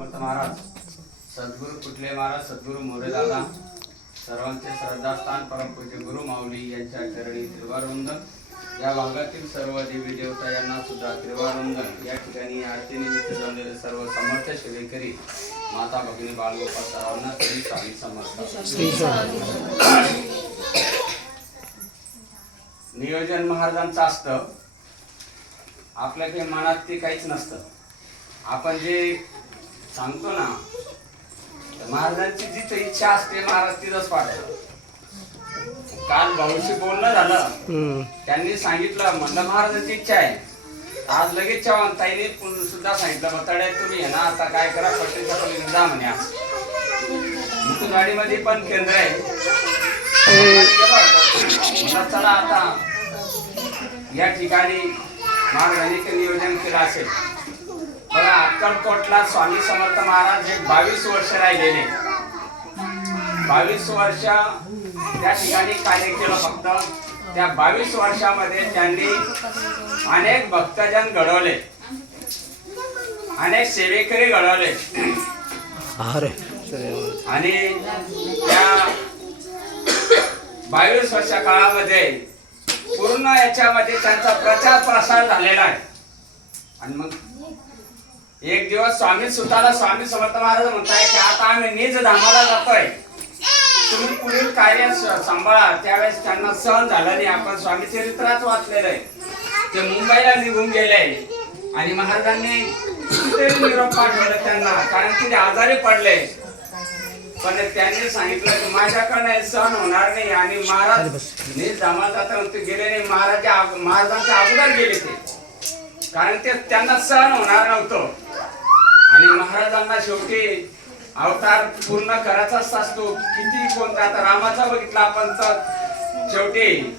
समर्थ महाराज, सद्गुरू कुठले महाराज, सद्गुरू मोरे दादा, सर्वांचे श्रद्धास्थान परमपूज्य गुरु माऊली यांच्या चरणी त्रिवारवंदन. या भागातील सर्व देवी देवता यांना सुद्धा त्रिवारवंदन. या ठिकाणी आरती निमित्त जमलेले सर्व समर्थ सेवेकरी माता भगिनी बाळगोपाल सर्वांना श्री स्वामी समर्थ. नियोजन महाराजांचं असतं, आपल्या काही मनात ते काहीच नसतं. आपण जे सांगतो ना, महाराजांची जिथे इच्छा असते महाराज तिथंच पाठवतात. काल भाऊशी बोलणं झालं, त्यांनी सांगितलं, म्हणलं महाराजांची इच्छा आहे. आज लगेच चव्हाण ताईने सुद्धा सांगितलं, बताड्यात तुम्ही आहे ना, आता काय करा, पट्टीच्या पलीकडे जा म्हणे. मुकुंदवाडीमध्ये पण केंद्र आहे. चला आता या ठिकाणी महाराजांनी नियोजन केलं असेल. बघा, अक्कलकोटला स्वामी समर्थ महाराज हे 22 वर्ष राहिलेले. 22 वर्ष त्या ठिकाणी कार्य केलं. फक्त त्या 22 वर्षामध्ये त्यांनी अनेक भक्तजन घडवले, अनेक सेवेकरी घडवले. आणि त्या 22 वर्ष काळामध्ये पूर्ण याच्यामध्ये त्यांचा प्रचार प्रसार झालेला आहे. आणि मग एक दिवस स्वामी सुताला स्वामी समर्थ महाराज म्हणताय की आता आम्ही निज धामाला जातोय, तुम्ही पुढील कार्य सांभाळा. त्यावेळेस त्यांना सहन झालं नाही. आपण स्वामी चरित्रात वाचलेलं आहे. ते मुंबईला निघून गेले आणि महाराजांनी निरोप पाठवला त्यांना, कारण की ते आजारी पडले. पण त्यांनी सांगितलं की माझ्याकडे सहन होणार नाही. आणि महाराज निज धामाला जाता गेले नाही. महाराजांच्या अगोदर गेले ते, कारण ते त्यांना सहन होणार नव्हतं. आणि महाराजांना शेवटी अवतार पूर्ण करायचाच असतो. किती कोणता, आता रामाचा बघितला आपण तर शेवटी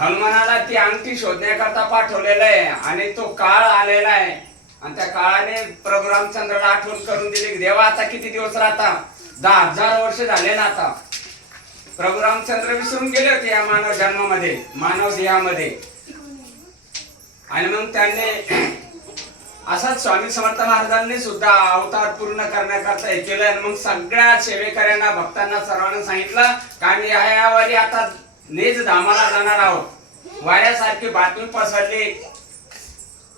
हनुमानाला ती अंगठी शोधण्याकरता पाठवलेलं आहे. आणि तो काळ आलेला आहे. आणि त्या काळाने प्रभू रामचंद्राला आठवण करून दिली की देवा आता किती दिवस राहता, 10,000 वर्ष झाले ना. आता प्रभू रामचंद्र विसरून गेले होते या मानव जन्मामध्ये, मानव देहामध्ये. आणि मग त्यांनी असाच स्वामी समर्थ महाराजांनी सुद्धा अवतार पूर्ण करण्याकरता हे केलं. आणि मग सगळ्या सेवेकऱ्यांना, भक्तांना, सर्वांना सांगितलं की आम्ही या वारी आता निज धामाला जाणार आहोत. वाऱ्यासारखी बातमी पसरली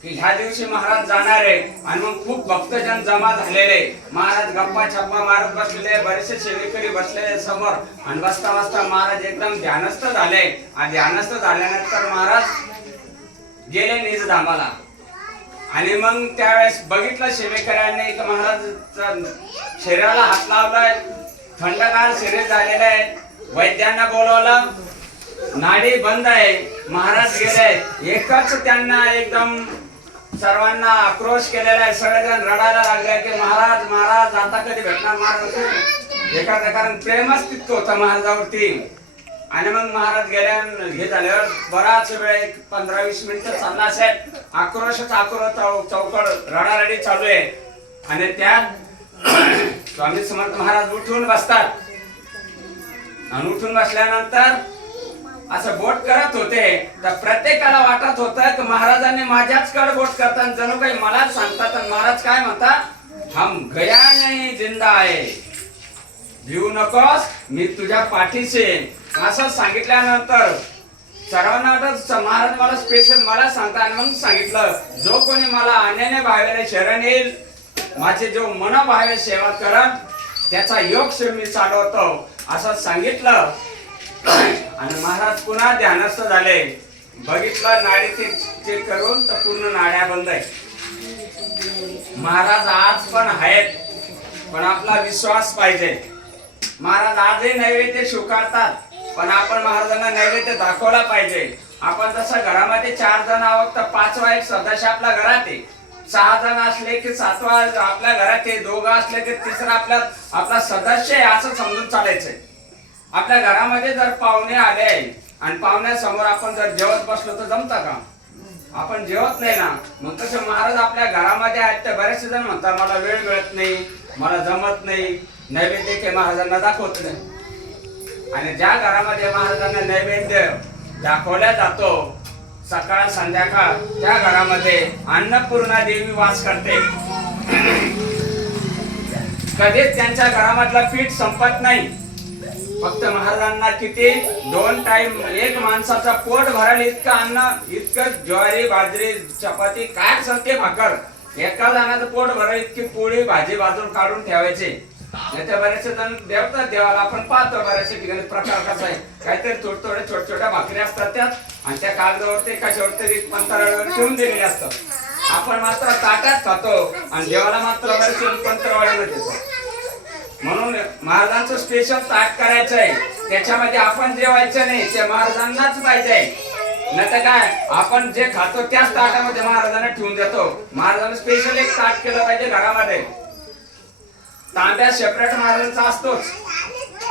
की ह्या दिवशी महाराज जाणार आहे. आणि मग खूप भक्तजन जमा झालेले. महाराज गप्पा छप्पा मारत बसलेले, बरेचसे सेवेकरी बसलेले समोर. आणि बसता बसता महाराज एकदम ध्यानस्थ झाले. आणि ध्यानस्थ झाल्यानंतर महाराज गेले निज धामाला. आणि मग त्यावेळेस बघितलं सेवेकऱ्यांनी की महाराज शरीराला हात लावलाय, थंडगार शरीर झालेलं आहे. वैद्यांना बोलवलं, नाडी बंद आहे. महाराज गेले. एकच त्यांना एकदम सर्वांना आक्रोश केलेला आहे. सगळेजण रडायला लागले की महाराज महाराज आता कधी भेटणार महाराज. एखादं कारण प्रेमच तितकं होतं महाराजावरती. आणि मग महाराज गेल्या. हे झाल्यावर बराच वेळ 15-20 मिनिटं चालला असेल. आक्रोशच आक्रोश, चौकड रडारडी चालू आहे. आणि त्यात स्वामी समर्थ महाराज उठून बसतात. आणि उठून बसल्यानंतर असं बोट करत होते. तर प्रत्येकाला वाटत होतं की महाराजांनी माझ्याच कडे बोट करतात, जणू काही मलाच सांगतात. आणि महाराज काय म्हणतात, हम गया नाही जिंदा आहे, भिवू नकोस, मी तुझ्या पाठीशी. असं सांगितल्यानंतर सर्वांना महाराज मला स्पेशल मला सांगता. आणि मग सांगितलं, जो कोणी मला अनन्य भावेने शरण येईल, माझे जो मनोभावे सेवा करत, त्याचा योग मी चालवतो असं सांगितलं. आणि महाराज पुन्हा ध्यानस्थ झाले. बघितलं नाडी चेक करून तर पूर्ण नाड्या बंद आहे. महाराज आज पण आहेत, पण आपला विश्वास पाहिजे. महाराज आजही नैवेद्य स्वीकारतात, पण आपण महाराजांना नैवेद्य दाखवला पाहिजे. आपण जसं घरामध्ये 4 जण आहोत तर 5वा एक सदस्य आपल्या घरात आहे. 6 जण असले की 7वा आपल्या घरात आहे. 2 असले की 3रा आपला सदस्य आहे असं समजून चालायचंय. आपल्या घरामध्ये जर पाहुणे आले आणि पाहुण्यासमोर आपण जर जेवत बसलो तर जमतं का? आपण जेवत नाही ना. मग तसं महाराज आपल्या घरामध्ये आहेत. तर बरेचसे जण म्हणतात मला वेळ मिळत नाही, मला जमत नाही, नैवेद्य ते महाराजांना दाखवत नाही. आणि ज्या घरामध्ये महाराजांना नैवेद्य दाखवला जातो सकाळ संध्याकाळ, त्या घरामध्ये अन्नपूर्णा देवी वास करते. कधीच त्यांच्या घरामधला पीठ संपत नाही. फक्त महाराजांना किती 2 टाइम एक माणसाचा पोट भरायला इतकं अन्न, इतकं ज्वारी बाजरी चपाती काय असेल ते भाकर, एका जणाचं पोट भरायला इतकी पोळी भाजी भाजून काढून ठेवायचे. नाही तर बरेचसे जण देवतात देवाला, आपण पाहतो बऱ्याचशा ठिकाणी प्रकार कसा आहे, काहीतरी थोड्या छोट्या भाकरी असतात त्यात, आणि त्या कागदावर ते कशावर तरी पंतराळावर ठेवून दिलेले असतात. आपण मात्र ताटात खातो आणि देवाला मात्र बरेचसे पंतराळावर देतो. म्हणून महाराजांचं स्पेशल ताट करायचं आहे, त्याच्यामध्ये आपण जेवायचं नाही, ते महाराजांनाच पाहिजे. नाही तर काय, आपण जे खातो त्याच ताटामध्ये महाराजांना ठेवून देतो. महाराजांना स्पेशल एक ताट केलं पाहिजे घरामध्ये. तांब्या सेपरेट महाराजांचा असतोच.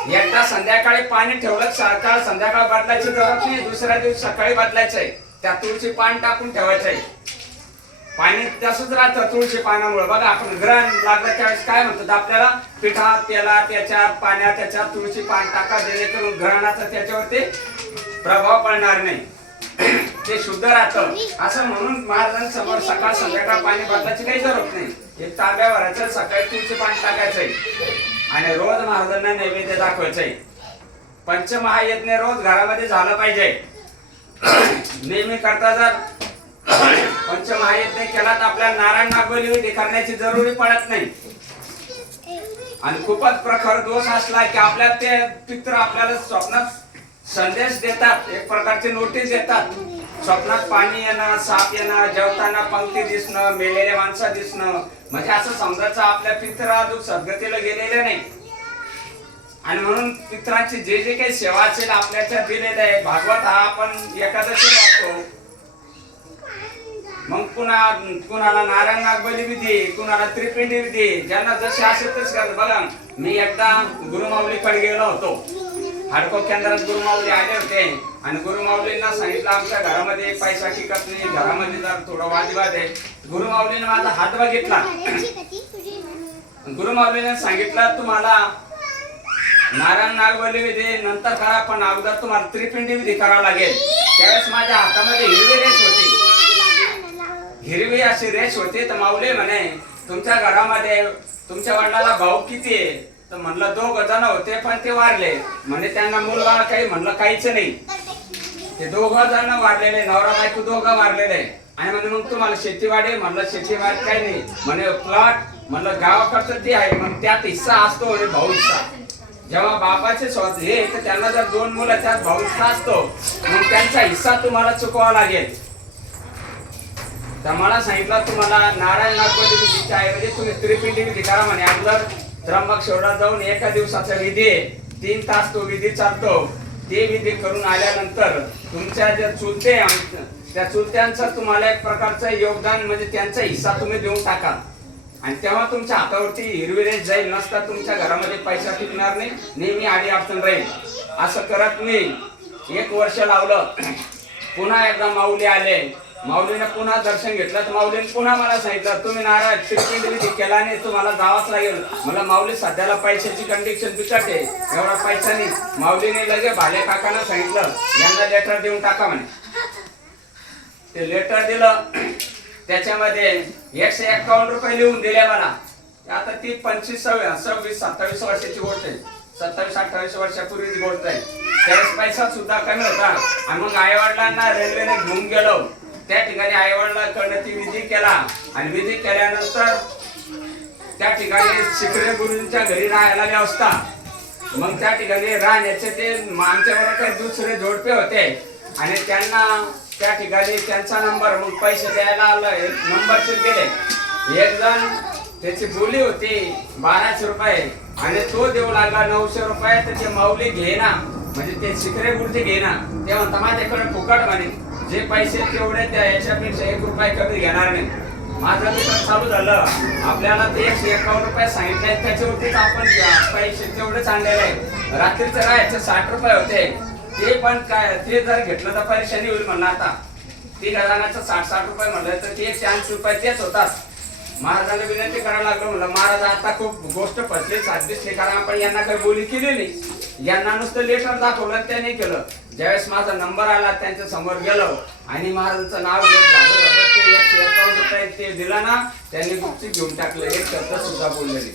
एकदा संध्याकाळी पाणी ठेवलं, सकाळ संध्याकाळ बदलायची गरज नाही, दुसऱ्या दिवशी सकाळी बदलायचंय. त्या तुळशी पान टाकून ठेवायचंय. पाणी तसंच राहतं तुळशी पानामुळे. बघा आपण ग्रहण लागलं त्यावेळेस काय म्हणतात आपल्याला, पिठात तेलात त्याच्यात पाण्यात त्याच्यात तुळशी पान टाका, जेणेकरून ग्रहणाचा त्याच्यावरती प्रभाव पडणार नाही, ते शुद्ध राहतं. असं म्हणून महाराजांसमोर सकाळ संध्याकाळ पाणी बदलायची काही जरूरत नाही. एक तांब्या भरायचं, सकाळी तुळशी पान टाकायचंय आणि रोज महाराजांना नैवेद्य दाखवायचंय. पंचमहायज्ञ रोज घरामध्ये झालं पाहिजे. नेहमी करता जर पंचमहायज्ञ केला तर आपल्याला नारायण नागबली करण्याची जरुरी पडत नाही. आणि खूपच प्रखर दोष असला की आपल्याला ते पित्र आपल्याला स्वप्नात संदेश देतात, एक प्रकारचे नोटीस देतात. स्वप्नात पाणी येणं, साप येणं, जेवताना पंक्ती दिसणं, मेलेले माणसं दिसणं, म्हणजे असं समजायचं आपल्या पित्र अजून सद्गतीला गेलेले नाही. आणि म्हणून पित्रांची जे जे काही सेवा असेल आपल्याच्या दिलेलं आहे. भागवत हा आपण एकादशी वाचतो, मग कुणाला नारायण नागबली विधी, कुणाला त्रिपिंडी विधी, ज्यांना जसे असेल तसे करतात. बघा मी एकदा गुरुमाऊलीकडे गेलो होतो. हाडको केंद्रात गुरुमाऊली आले होते आणि गुरुमाऊलींना सांगितलं आमच्या घरामध्ये पैसा टिकत नाही, घरामध्ये जर थोडा वादविवाद आहे. गुरुमाऊलीने माझा हात बघितला. गुरुमाऊलीने सांगितलं तुम्हाला नारायण नागबली विधी नंतर करा, पण अगोदर तुम्हाला त्रिपिंडी विधी करावा लागेल. त्यावेळेस माझ्या हातामध्ये हिरवी रेष होती, हिरवी अशी रेष होती. तर माऊली म्हणे तुमच्या घरामध्ये तुमच्या वडिलाला भाऊ किती आहे? तर म्हणलं 2 जण होते पण ते वारले. म्हणजे त्यांना मुलगा काही म्हणलं काहीच नाही, ते 2 जण वारलेले, नवरा बायको 2 वारलेले. आणि म्हणजे मग तुम्हाला शेतीवाडी, म्हणलं शेतीवाडी काही नाही, म्हणे प्लॉट, म्हणलं गावाकडचं ते आहे, मग त्यात हिस्सा असतो भाऊ हिस्सा. जेव्हा बापाचे स्वतः हे तर त्यांना जर 2 मुलं त्यात भाऊ हिस्सा असतो, मग त्यांचा हिस्सा तुम्हाला चुकवावा लागेल. तर मला सांगितलं तुम्हाला नारायण नागबली विधीच्या ऐवजी तुम्ही त्रिपिंडी विधी करा म्हणे. अगोदर त्र्यंबकेश्वरात जाऊन एका दिवसाचा विधी, 3 तास तो विधी चालतो. ते विधी करून आल्यानंतर तुमच्या ज्या चुलते, त्या चुलत्यांचं तुम्हाला एक प्रकारचं योगदान म्हणजे त्यांचा हिस्सा तुम्ही देऊन टाका. आणि तेव्हा तुमच्या हातावरती हिरवी रेष जाईल. नसता तुमच्या घरामध्ये पैसा टिकणार नाही, नेहमी आडी अडचण राहील. असं करत मी 1 वर्ष लावलं. पुन्हा एकदा माऊली आले, माऊलीने पुन्हा दर्शन घेतलं. तर माऊलीने पुन्हा मला सांगितलं तुम्ही नारायण त्रिपिंडी विधी केला नाही, तुम्हाला जावंच लागेल. मला माऊली सध्याला पैशाची कंडिशन बिकट आहे, एवढा पैसा नाही. माऊलीने लगे भाले काकांना सांगितलं यांना लेटर देऊन टाका म्हणे. ते लेटर दिलं, त्याच्यामध्ये 151 रुपये लिहून दिले मला. आता ती 25, 26, 27 वर्षाची गोष्ट आहे, 27-28 वर्षापूर्वीची गोष्ट आहे. त्यावेळेस पैसा सुद्धा कमी होता. आणि मग आईवडिलांना रेल्वेने घेऊन गेलो. त्या ठिकाणी आईवडिलांकडनं ती विधी केला. आणि विधी केल्यानंतर त्या ठिकाणी शिकरे गुरुजींच्या घरी राहायला व्यवस्था. मग त्या ठिकाणी राहण्याचे ते आमच्याबरोबर काही दुसरे जोडपे होते आणि त्यांना त्या ठिकाणी त्यांचा नंबर, मग पैसे द्यायला आलं, नंबरचे गेले. एक जण त्याची बोली होती 1200 रुपये आणि तो देऊ लागला 900 रुपये. तर ते माऊली घेना, म्हणजे ते शिकरे गुरुजी घेना. ते म्हणता माझ्याकडे फुकट म्हणे, जे पैसे तेवढे त्या याच्यापेक्षा 1 रुपया कधी घेणार नाही. माझं विचार चालू झालं, आपल्याला ते 151 रुपये सांगितले, त्याच्यावरतीच आपण पैसे तेवढेच आणलेले आहे. रात्रीचं राहायचे 60 रुपये होते, ते पण काय ते जर घेतलं तर परेशानी होईल म्हणलं. आता 3 जणांचं 60 रुपये म्हणलं तर ते 180 रुपये तेच होतात. महाराजांना विनंती करायला लागलो, म्हणलं महाराज आता खूप गोष्ट फसली, साध्य कारण आपण यांना काही बोली केली नाही, यांना नुसतं लेटर दाखवलं त्याने केलं. ज्यावेळेस माझा नंबर आला त्यांच्या समोर गेलो आणि महाराजांचं नाव घेत झालं, ते 151 रुपये ते दिला ना, त्यांनी गुपचूप घेऊन टाकलं, एक शब्द सुद्धा बोलले नाही.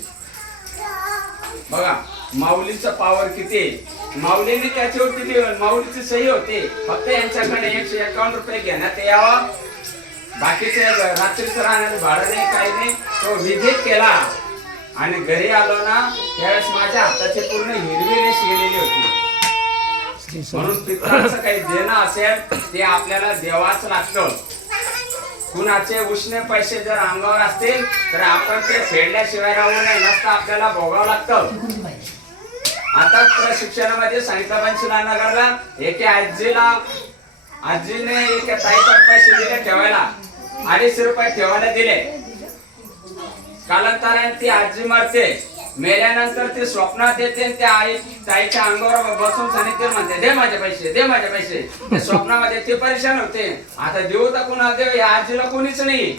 बघा माऊलीचं पावर किती, माऊलीने त्याच्यावरती लिहिलं, माऊलीची सही होती. फक्त यांच्याकडे 151 रुपये घेण्यात यावं, बाकीचे रात्रीचं राहण्याचं भाडं नाही, काही नाही. तो विधित केला आणि घरी आलो ना त्यावेळेस माझ्या हाताची पूर्ण हिरवी रेष गेलेली होती. म्हणून पितराचं काही देणं असेल ते आपल्याला देवाच लागतं. कुणाचे उष्णे पैसे जर अंगावर असतील तर आपण ते फेडल्याशिवाय राहू नये, नसतं आपल्याला भोगावं लागतं. आता प्रशिक्षणामध्ये सांगितलं पंचला नगरला एके आजीने एका ताईला पैसे दिले ठेवायला, 250 रुपये ठेवायला दिले. कालांतराने ती आजी मरते, मेल्यानंतर ती स्वप्नात येते, त्या ताईच्या अंगावर बसून सांगितले म्हणते दे माझे पैसे, दे माझे पैसे. स्वप्नामध्ये ती परेशान होते. आता देऊ तर कुणाला देऊ, या आजीला कोणीच नाही,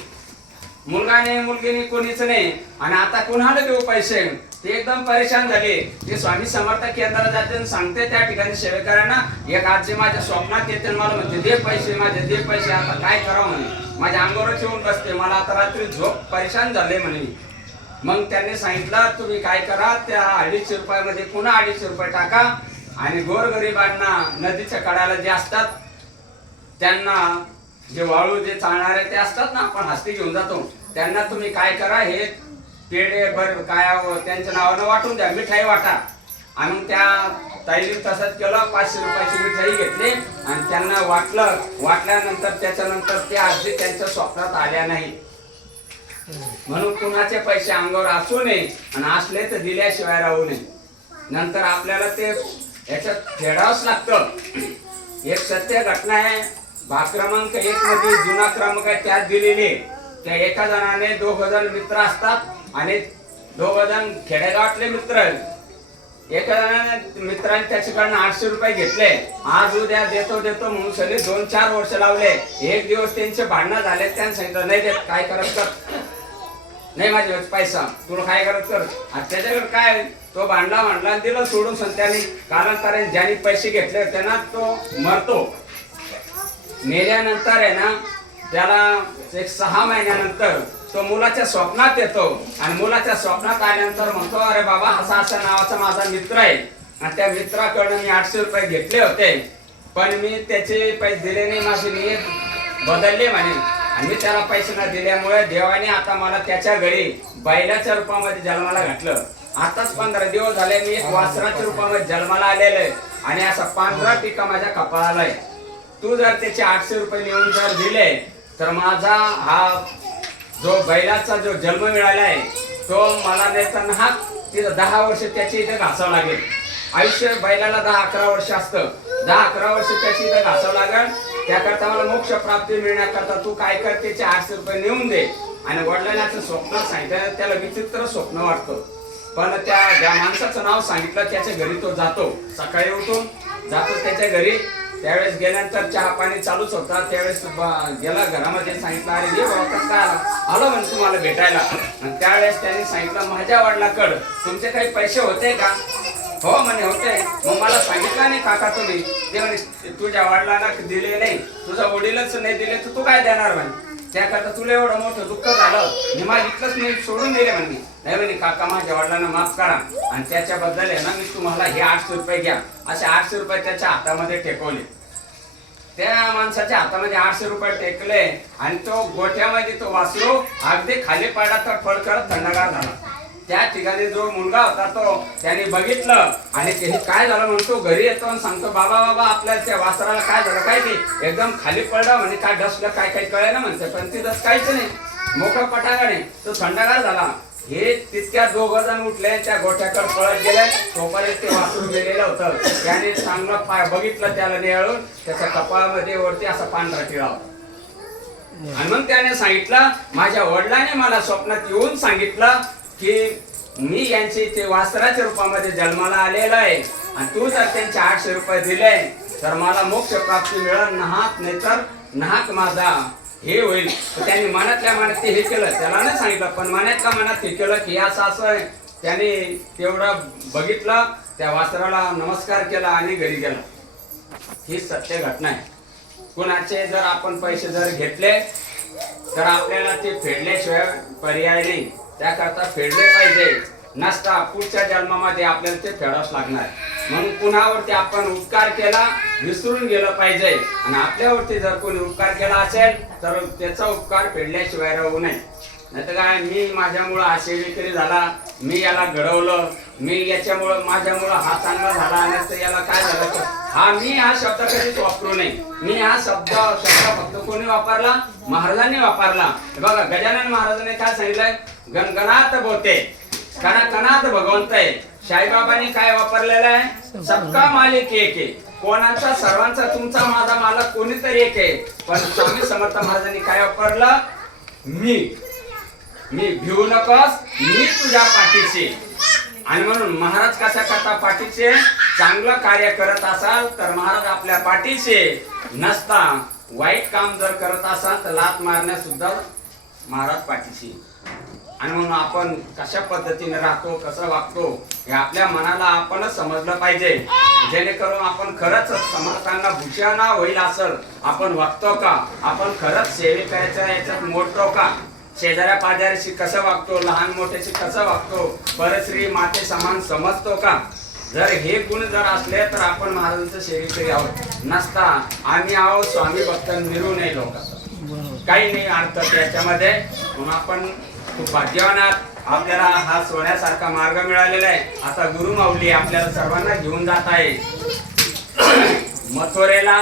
मुलगा नाही, मुलगी नाही, कोणीच नाही. आणि आता कुणाला देऊ पैसे, ते एकदम परेशान झाले. ते स्वामी समर्थ केंद्रात जाते आणि सांगते त्या ठिकाणी सेवेकरांना, एक आजी माझ्या स्वप्नात येते मला म्हणते दे पैसे माझे, दे पैसे. आता काय करावं म्हणे, माझ्या अंगावरच येऊन बसते, मला आता रात्री झोप परेशान झाले म्हणे. मग त्यांनी सांगितलं तुम्ही काय करा, त्या 250 रुपयामध्ये पुन्हा 250 रुपये टाका आणि गोरगरिबांना नदीच्या कडाला जे असतात त्यांना, जे वाळू जे चालणारे ते असतात ना, आपण हस्ती घेऊन जातो, त्यांना तुम्ही काय करा, हे पेढे काय त्यांच्या नावानं वाटून द्या, मिठाई वाटा. आणि त्या ताईने तसंच केलं, 500 रुपयाची मिठाई घेतली आणि त्यांना वाटलं. वाटल्यानंतर त्याच्यानंतर ते आजी त्यांच्या स्वप्नात आल्या नाही. म्हणून कुणाचे पैसे अंगावर असू नये आणि असले तर दिल्याशिवाय राहू नये. नंतर आपल्याला ते याच्यात फेडावंच लागतं. एक सत्य घटना आहे, भाग क्रमांक 1 मध्ये जुना क्रमांक आहे त्यात दिलेली. त्या एका जणाने 2 जण मित्र असतात आणि 2 जण खेडेगावातले मित्र. एका जणाने मित्राने त्याच्याकडनं 800 रुपये घेतले, आज उद्या देतो देतो म्हणून सगळे 2-4 वर्ष लावले. एक दिवस त्यांचे भांडणं झाले, त्यांनी सांगितलं नाही देत, काय करत कर, नाही माझे पैसा, तुला काय करत कर. त्याच्याकडे काय, तो भांडला दिलं सोडून. संत्याने कालांतराने ज्याने पैसे घेतले होते ना तो मरतो. मेल्यानंतर आहे ना त्याला 6 महिन्यानंतर तो मुलाच्या स्वप्नात येतो आणि मुलाच्या स्वप्नात आल्यानंतर म्हणतो अरे बाबा असा असा नावाचा माझा मित्र आहे आणि त्या मित्राकडून मी 800 रुपये घेतले होते, पण मी त्याचे पैसे दिले नाही, माझी नियत बदलली म्हणे. आणि मी त्याला पैसे न दिल्यामुळे देवाने आता मला त्याच्या घरी बैलाच्या रूपामध्ये जन्माला घातलं. आताच 15 दिवस झाले मी एक वासराच्या रूपामध्ये जन्माला आलेलं आहे आणि असा 15 टीका माझ्या कपाळाला आहे. तू जर त्याचे 800 रुपये नेऊन जर दिले तर माझा हा जो बैलाचा जो जन्म मिळाला आहे तो मला नेताना हा 10 वर्ष त्याची इथे घासावं लागेल. आयुष्य बैलाला 10-11 वर्ष असतं, 10-11 वर्ष त्याची इथे घासावं लागेल. त्याकरता मला मोक्ष प्राप्ती मिळण्याकरता तू काय कर, त्याचे 800 रुपये नेऊन दे. आणि वडिलांचं स्वप्न सांगितलं, त्याला विचित्र स्वप्न वाटतं, पण ज्या माणसाचं नाव सांगितलं त्याच्या घरी तो जातो. सकाळी उठून जातो त्याच्या घरी. त्यावेळेस गेल्यानंतर चहा पाणी चालूच होता. त्यावेळेस गेला घरामध्ये, सांगितलं अरे ये बाबा कसं काय आलो म्हणे तुम्हाला भेटायला. आणि त्यावेळेस त्यांनी सांगितलं माझ्या वडिलाकडं तुमचे काही पैसे होते का. हो म्हणे होते. मग मला सांगितलं नाही काका तुम्ही. ते म्हणे तुझ्या वडिलांना दिले नाही, तुझा वडीलच नाही दिले तर तू काय देणार म्हणे. त्याकरता तुला एवढं मोठं दुःख झालं, मी मागितलंच नाही, सोडून दिले म्हणे. नाही म्हणे काका माझ्या वडिलांना माफ करा आणि त्याच्याबद्दल आहे ना मी तुम्हाला हे 800 रुपये घ्या. असे 800 रुपये त्याच्या हातामध्ये टेकवले. त्या माणसाच्या हातामध्ये 800 रुपये टेकले आणि तो गोठ्यामध्ये तो वासरू अगदी खाली पडला तर फळ करत थंडगार झाला. त्या ठिकाणी जो मुलगा होता तो त्याने बघितलं आणि ते काय झालं म्हणतो घरी येतो आणि सांगतो बाबा आपल्या त्या वासराला काय झालं, काय ते एकदम खाली पडला म्हणे, काय डसलं काय काही कळलं म्हणते. पण ती दस काहीच नाही, मोकळा पटांगणे तो थंडगार झाला. हे तितक्या 2 जण उठले, त्या गोठ्याकडे पळत गेले. तोपर्यंत ते वासरू गेलेलं होतं. त्याने चांगलं पाय बघितलं त्याला निहाळून, त्याच्या कपाळामध्ये वरती असा पांढरा टिळा होता. आणि मग त्याने सांगितलं माझ्या वडिलांनी मला स्वप्नात येऊन सांगितलं की मी यांची ते वासराच्या रूपामध्ये जन्माला आलेला आहे आणि तू जर त्यांचे 800 रुपये दिले तर मला मोक्ष प्राप्ती मिळेल, नाहक नाही तर नाहक माझा हे होईल. तर त्यांनी मनातल्या मनात ते हे केलं, त्याला नाही सांगितलं पण मनातल्या मनात हे केलं की असं आहे. त्याने तेवढं बघितलं, त्या वासराला नमस्कार केला आणि घरी गेला. ही सत्य घटना आहे. कुणाचे जर आपण पैसे जर घेतले तर आपल्याला ते फेडल्याशिवाय पर्याय नाही. त्याकरता फेडले पाहिजे. नसता पुढच्या जन्मामध्ये आपल्याला ते फेडावंच लागणार. म्हणून कुणावरती आपण उपकार केला विसरून गेलं पाहिजे, आणि आपल्यावरती जर कोणी उपकार केला असेल तर त्याचा उपकार फेडल्याशिवाय राहू नये. नाही तर काय, मी माझ्यामुळं हा सेवेकरी झाला, मी याला घडवलं, मी याच्यामुळं माझ्यामुळं हा चांगला झाला, नसतं याला काय झालं. मी हा शब्द कधीच वापरू नये. मी हा शब्द फक्त कोणी वापरला? महाराजांनी वापरला. बघा गजानन महाराजांनी काय सांगितलंय? गणगणात बोलते कणाकणात भगवंत आहे. साईबाबांनी काय वापरलेलं आहे? सबका मालिक एक आहे. कोणाचा? सर्वांचा, तुमचा माझा मालक कोणीतरी एक आहे. पण स्वामी समर्थ महाराजांनी काय वापरलं? मी भिवू नकोस, मी तुझ्या पाठीशी. आणि म्हणून महाराज कशा करता पाठीचे? चांगलं कार्य करत असाल तर महाराज आपल्या पाठीचे नसता. वाईट काम जर करत असाल तर लात मारण्यास सुद्धा महाराज पाठीशी. आणि म्हणून आपण कशा पद्धतीने राहतो, कसं वागतो हे आपल्या मनाला आपणच समजलं पाहिजे, जेणेकरून आपण खरंच समर्थांना भूषण होईल असं आपण वागतो का? आपण खरंच सेवेकऱ्याच्या याच्यात मोडतो का? शेजाऱ्या पाजाऱ्याशी कसं वागतो, लहान मोठ्याशी कसं वागतो, परश्री माते समान समजतो का? जर हे गुण जर असले तर आपण महाराजांचं सेवेकरी आहोत. नसता आम्ही आहोत स्वामी भक्त मिळू नये लोकांचा काही नाही अर्थ त्याच्यामध्ये. म्हणून आपण खूप भाग्यवान आहात. आपल्याला हा सोन्यासारखा मार्ग मिळालेला आहे. आता गुरु माऊली आपल्याला सर्वांना घेऊन जात आहे मथुरेला,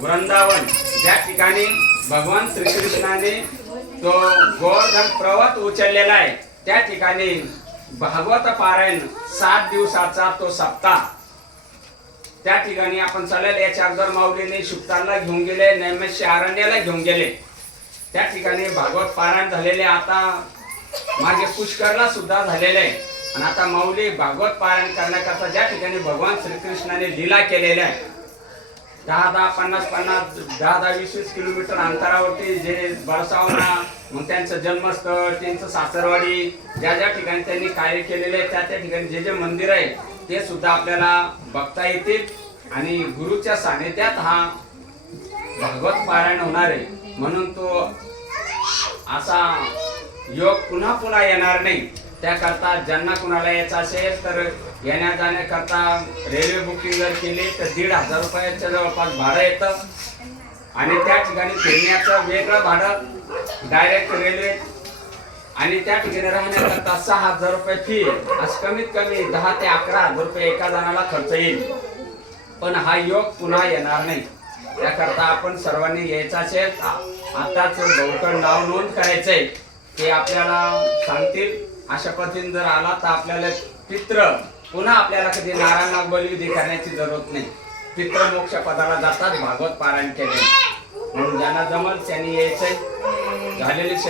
वृंदावन, ज्या ठिकाणी भगवान श्रीकृष्णाने तो गोवर्धन पर्वत उचललेला आहे. त्या ठिकाणी भागवत पारायण 7 दिवसाचा तो सप्ताह त्या ठिकाणी आपण चालेल. याच्या अगोदर माऊलीने शुक्तारला घेऊन गेले, नैमिष अरण्याला घेऊन गेले. त्या ठिकाणी भागवत पारायण झालेले, आता मागे पुष्करला सुद्धा झालेले आहे. आणि आता माऊली भागवत पारायण करण्याकरता ज्या ठिकाणी भगवान श्रीकृष्णाने लीला केलेल्या आहे 10-10, 50-50, 10-10, 20-20 किलोमीटर अंतरावरती जे बरसावना, मग त्यांचं जन्मस्थळ, त्यांचं सासरवाडी, ज्या ज्या ठिकाणी त्यांनी कार्य केलेले आहे त्या ठिकाणी जे जे मंदिर आहे ते सुद्धा आपल्याला बघता येतील. आणि गुरुच्या सानिध्यात हा भागवत पारायण होणार आहे. म्हणून तो असा योग पुन्हा पुन्हा येणार नाही. त्याकरता ज्यांना कुणाला यायचं असेल तर येण्या जाण्याकरता रेल्वे बुकिंग जर केली तर 1,500 रुपयाच्या जवळपास भाडं येतं. आणि त्या ठिकाणी फिरण्याचं वेगळं भाडं डायरेक्ट रेल्वे, आणि त्या ठिकाणी राहण्याकरता 6,000 रुपये फी. असं कमीत कमी 10 ते 11,000 रुपये एका जणाला खर्च येईल. पण हा योग पुन्हा येणार नाही. त्याकरता आपण सर्वांनी यायचं असेल आताच बहुकड नाव नोंद करायचंय. ते आपल्याला सांगतील. अशा पद्धतीने जर आला तर आपल्याला पित्र पुन्हा आपल्याला कधी नारायण बलिविधी करण्याची जरूरत नाही. पित्र मोक्ष पदाला जातात भागवत पारायण केले. म्हणून ज्यांना जमल त्यांनी यायचंय. झालेली